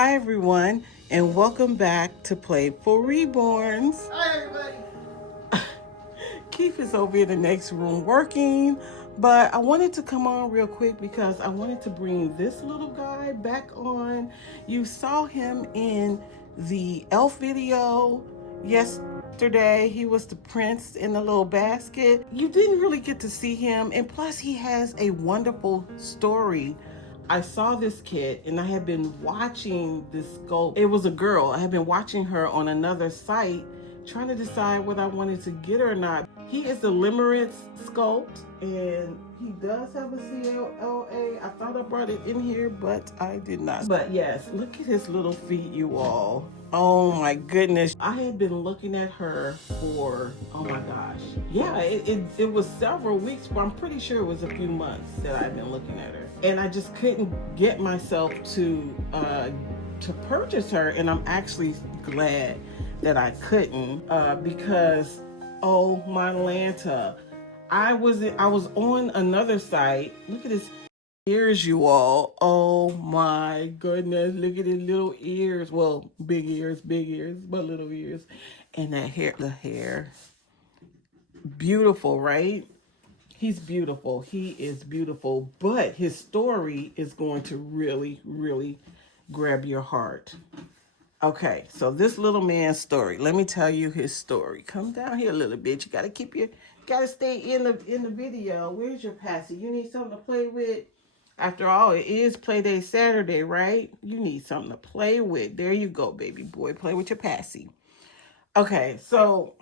Hi everyone, and welcome back to Playful Reborns. Hi, everybody. Keith is over in the next room working, but I wanted to come on real quick because I wanted to bring this little guy back on. You saw him in the elf video yesterday. He was the prince in the little basket. You didn't really get to see him, and plus he has a wonderful story. I saw this kid and I had been watching this sculpt. It was a girl. I had been watching her on another site trying to decide whether I wanted to get her or not. He is the Limerence sculpt and he does have a CLA. I thought I brought it in here, but I did not. But yes, look at his little feet, you all. Oh my goodness. I had been looking at her for, oh my gosh. Yeah, it was several weeks, but I'm pretty sure it was a few months that I've been looking at her. And I just couldn't get myself to purchase her, and I'm actually glad that I couldn't because oh my Lanta, I was on another site. Look at his ears, you all. Oh my goodness, look at his little ears. Well, big ears, but little ears, and that hair, the hair, beautiful, right? He's beautiful. He is beautiful, but his story is going to really, really grab your heart. Okay, so this little man's story. Let me tell you his story. Come down here a little bit. You gotta stay in the video. Where's your passy? You need something to play with. After all, it is play day Saturday, right? You need something to play with. There you go, baby boy. Play with your passy. Okay, so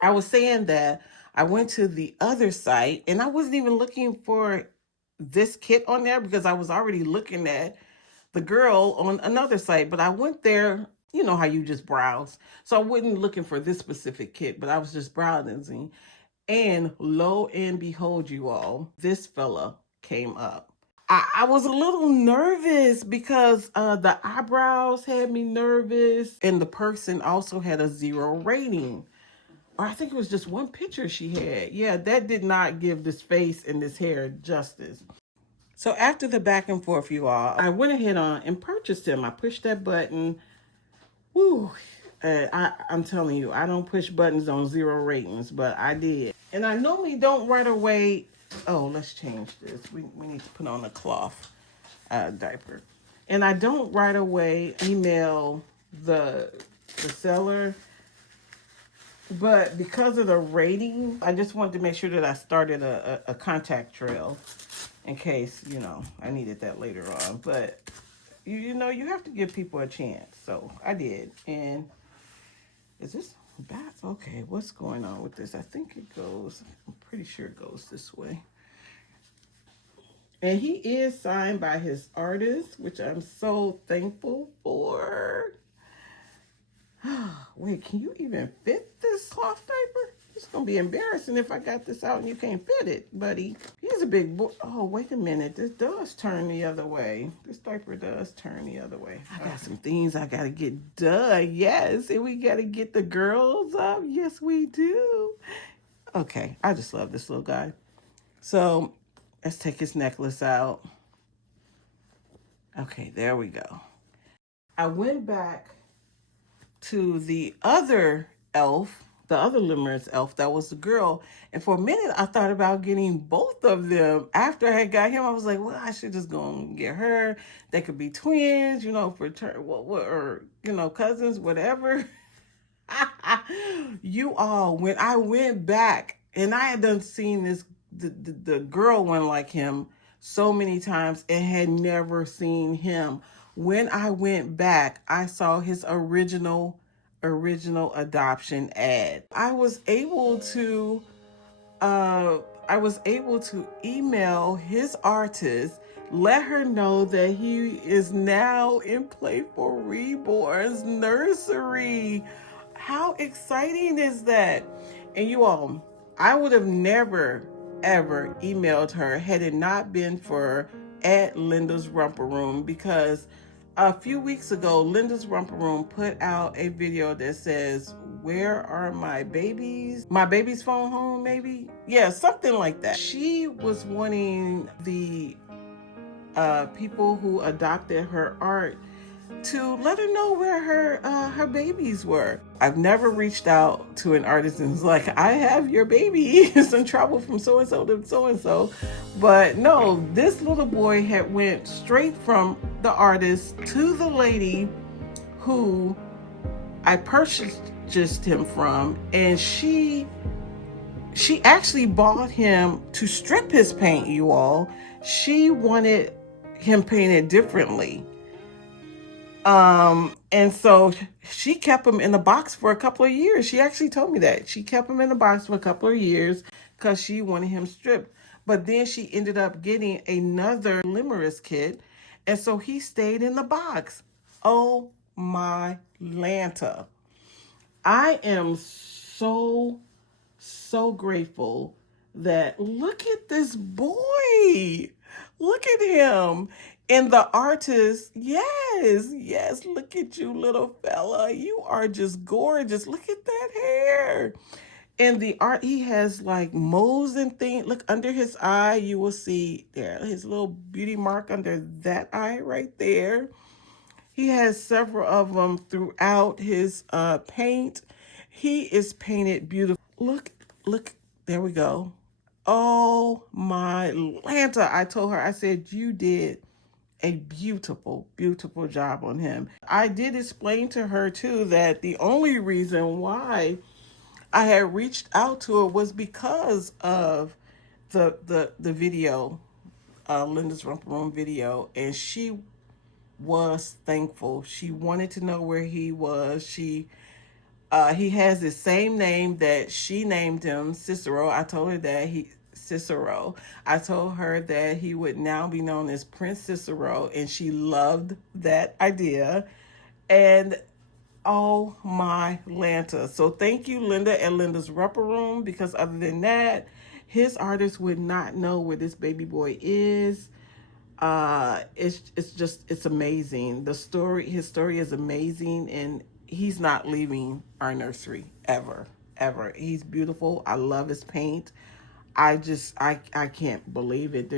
I was saying that I went to the other site and I wasn't even looking for this kit on there because I was already looking at the girl on another site, but I went there. You know how you just browse. So I wasn't looking for this specific kit, but I was just browsing. And lo and behold, you all, this fella came up. I was a little nervous because the eyebrows had me nervous, and the person also had a 0 rating. Or I think it was just one picture she had. Yeah, that did not give this face and this hair justice. So after the back and forth, you all, I went ahead on and purchased him. I pushed that button. Woo. I'm telling you, I don't push buttons on 0 ratings, but I did. And I normally don't right away. Oh, let's change this. We need to put on a cloth diaper. And I don't right away email the seller, but because of the rating, I just wanted to make sure that I started a contact trail in case, I needed that later on. But, you have to give people a chance. So I did. And is this back? Okay, what's going on with this? I think it goes, I'm pretty sure it goes this way. And he is signed by his artist, which I'm so thankful for. Wait, can you even fit this cloth diaper? It's gonna be embarrassing if I got this out and you can't fit it, buddy. He's a big boy. Oh, wait a minute. This does turn the other way. This diaper does turn the other way. I got some things I gotta get done. Yes, and we gotta get the girls up. Yes, we do. Okay, I just love this little guy. So let's take his necklace out. Okay, there we go. I went back to the other elf, the other Limerence elf, that was the girl. And for a minute, I thought about getting both of them. After I had got him, I was like, well, I should just go and get her. They could be twins, or, cousins, whatever. You all, when I went back, and I had done seen the girl one like him so many times and had never seen him. When I went back, I saw his original adoption ad. I was able to email his artist, let her know that he is now in Playful Reborn's nursery. How exciting is that? And you all, I would have never, ever emailed her had it not been for at Linda's Romper Room, because a few weeks ago, Linda's Romper Room put out a video that says, where are my babies? My baby's phone home, maybe? Yeah, something like that. She was wanting the people who adopted her art to let her know where her babies were. I've never reached out to an artist and was like, I have your baby is in trouble from so and so to so and so. But no, this little boy had went straight from the artist to the lady who I purchased him from, and she actually bought him to strip his paint, you all. She wanted him painted differently. And so she kept him in the box for a couple of years. She actually told me that. She kept him in the box for a couple of years because she wanted him stripped. But then she ended up getting another Limerus kid. And so he stayed in the box. Oh my Lanta. I am so grateful that look at this boy. Look at him. And the artist, yes, look at you, little fella. You are just gorgeous. Look at that hair. And the art, he has like moles and things. Look under his eye, you will see there his little beauty mark under that eye right there. He has several of them throughout his paint. He is painted beautiful. Look, there we go. Oh my Lanta. I told her, I said, you did a beautiful job on him. I did explain to her too that the only reason why I had reached out to her was because of the video, Linda's Romper Room video, and she was thankful. She wanted to know where he was. He has the same name that she named him, Cicero. I told her that Cicero. I told her that he would now be known as Prince Cicero, and she loved that idea. And oh my Lanta. So thank you, Linda and Linda's Romper Room, because other than that, his artist would not know where this baby boy is. It's amazing. His story is amazing, and he's not leaving our nursery ever. He's beautiful. I love his paint. I can't believe it.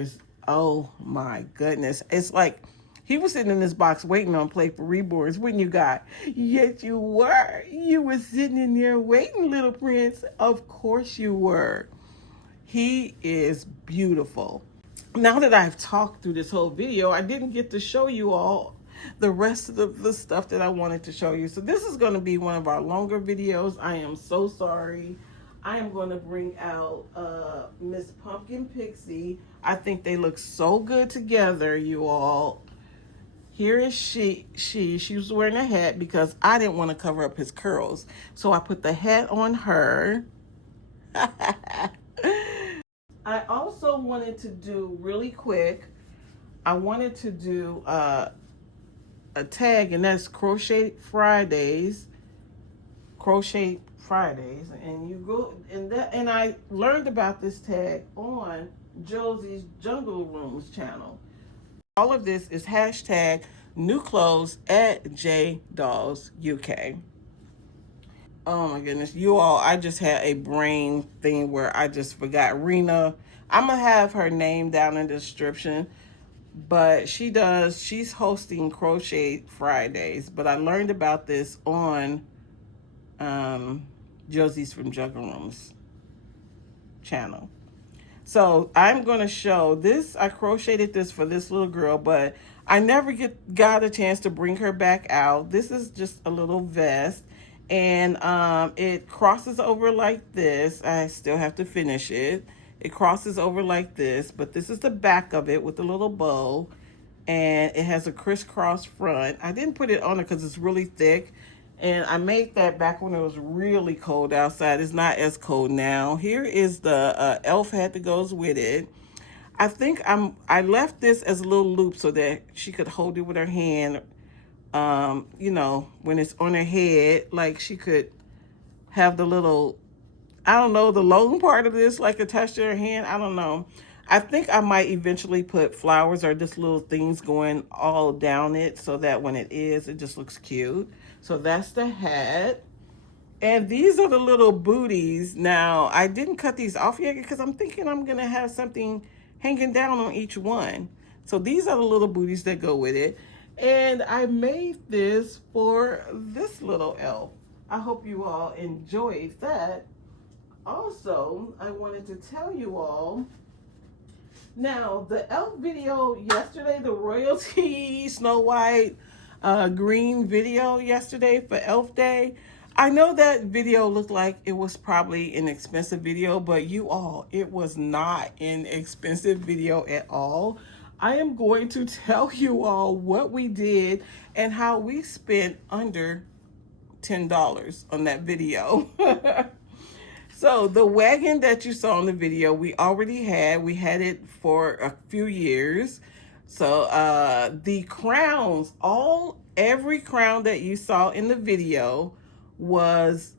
Oh my goodness. It's like he was sitting in this box waiting on Play for Reborns when you got. Yes, you were. You were sitting in there waiting, little prince. Of course you were. He is beautiful. Now that I've talked through this whole video, I didn't get to show you all the rest of the stuff that I wanted to show you. So this is going to be one of our longer videos. I am so sorry. I am going to bring out Miss Pumpkin Pixie. I think they look so good together, you all. Here is she was wearing a hat because I didn't want to cover up his curls. So I put the hat on her. I also wanted to do really quick, I wanted to do a tag, and that's Crochet Fridays. And you go and I learned about this tag on Josie's Jungle Rooms channel. All of this is hashtag new clothes at JDolls UK. Oh my goodness, you all, I just had a brain thing where I just forgot Rena. I'm gonna have her name down in the description, but she's hosting Crochet Fridays, but I learned about this on Josie's from Jungle Rooms channel. So I'm going to show this. I crocheted this for this little girl, but I never got a chance to bring her back out. This is just a little vest, and it crosses over like this. I still have to finish it. It crosses over like this, but this is the back of it with the little bow, and it has a crisscross front. I didn't put it on it because it's really thick, and I made that back when it was really cold outside. It's not as cold now. Here is the elf hat that goes with it. I think I left this as a little loop so that she could hold it with her hand. You know, when it's on her head, like she could have the little, I don't know, the long part of this like attached to her hand. I don't know. I think I might eventually put flowers or just little things going all down it so that when it just looks cute. So that's the hat. And these are the little booties. Now, I didn't cut these off yet because I'm thinking I'm going to have something hanging down on each one. So these are the little booties that go with it. And I made this for this little elf. I hope you all enjoyed that. Also, I wanted to tell you all, now the elf video yesterday, the royalty Snow White green video yesterday for Elf Day, I know that video looked like it was probably an expensive video, but you all, it was not an expensive video at all. I am going to tell you all what we did and how we spent under $10 on that video. So the wagon that you saw in the video, we already had. We had it for a few years. So the crowns, every crown that you saw in the video was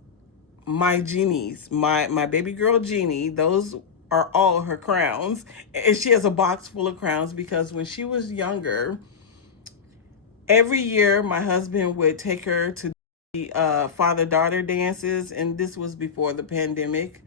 my genies, my baby girl Genie. Those are all her crowns. And she has a box full of crowns because when she was younger, every year my husband would take her to father-daughter dances, and this was before the pandemic.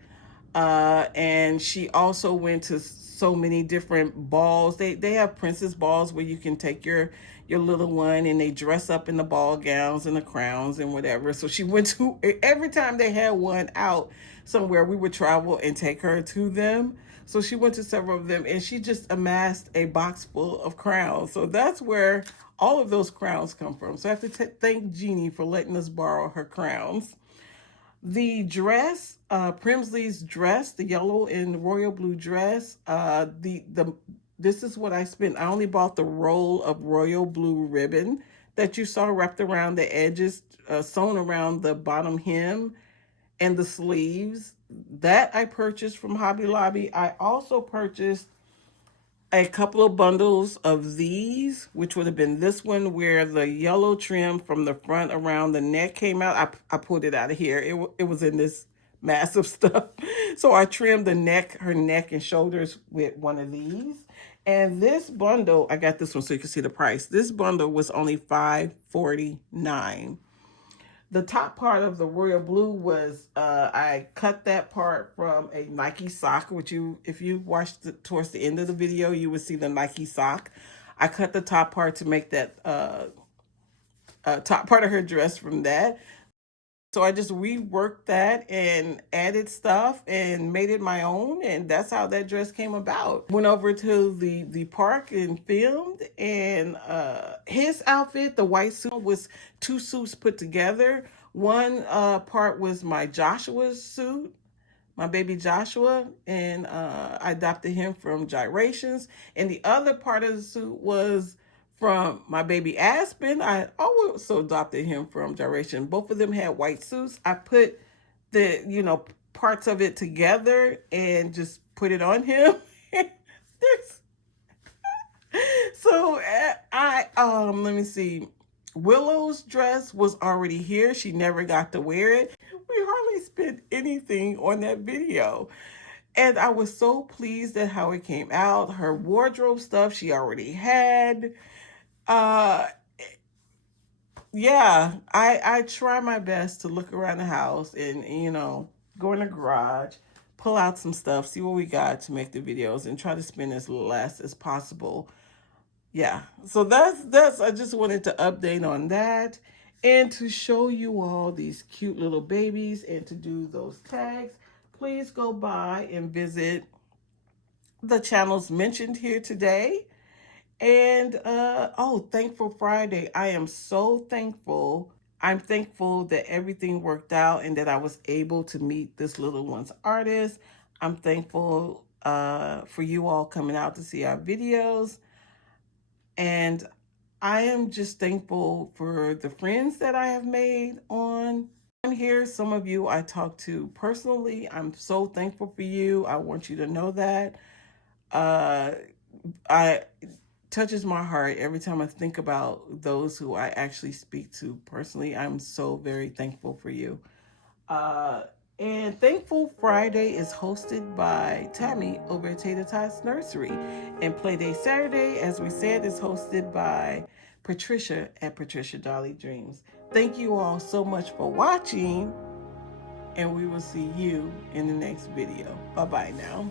And she also went to so many different balls. They have princess balls where you can take your little one and they dress up in the ball gowns and the crowns and whatever. So she went to, every time they had one out somewhere, we would travel and take her to them. So she went to several of them and she just amassed a box full of crowns. So that's where all of those crowns come from. So I have to thank Genie for letting us borrow her crowns. The dress, Primsley's dress, the yellow and royal blue dress, this is what I spent. I only bought the roll of royal blue ribbon that you saw wrapped around the edges, sewn around the bottom hem and the sleeves. That I purchased from Hobby Lobby. I also purchased a couple of bundles of these, which would have been this one where the yellow trim from the front around the neck came out. I pulled it out of here. It was in this massive stuff. So I trimmed the neck, her neck and shoulders with one of these. And this bundle, I got this one so you can see the price. This bundle was only $5.49. The top part of the royal blue was, I cut that part from a Nike sock, which if you watched towards the end of the video, you would see the Nike sock. I cut the top part to make that top part of her dress from that. So I just reworked that and added stuff and made it my own. And that's how that dress came about. Went over to the park and filmed. And his outfit, the white suit, was two suits put together. One part was my Joshua's suit, my baby Joshua. And I adopted him from Gyrations. And the other part of the suit was from my baby Aspen. I also adopted him from Gyration. Both of them had white suits. I put the, parts of it together and just put it on him. So let me see. Willow's dress was already here. She never got to wear it. We hardly spent anything on that video. And I was so pleased at how it came out. Her wardrobe stuff she already had. Yeah, I try my best to look around the house and, go in the garage, pull out some stuff, see what we got to make the videos, and try to spend as less as possible. Yeah, so that's I just wanted to update on that and to show you all these cute little babies and to do those tags. Please go by and visit the channels mentioned here today. And Thankful Friday. I am so thankful. I'm thankful that everything worked out and that I was able to meet this little one's artist. I'm thankful for you all coming out to see our videos. And I am just thankful for the friends that I have made on here. Some of you I talked to personally. I'm so thankful for you. I want you to know that. Touches my heart every time I think about those who I actually speak to personally. I'm so very thankful for you. And Thankful Friday is hosted by Tammy over at Tater Tots Nursery. And Playday Saturday, as we said, is hosted by Patricia at Patricia Dolly Dreams. Thank you all so much for watching, and we will see you in the next video. Bye-bye now.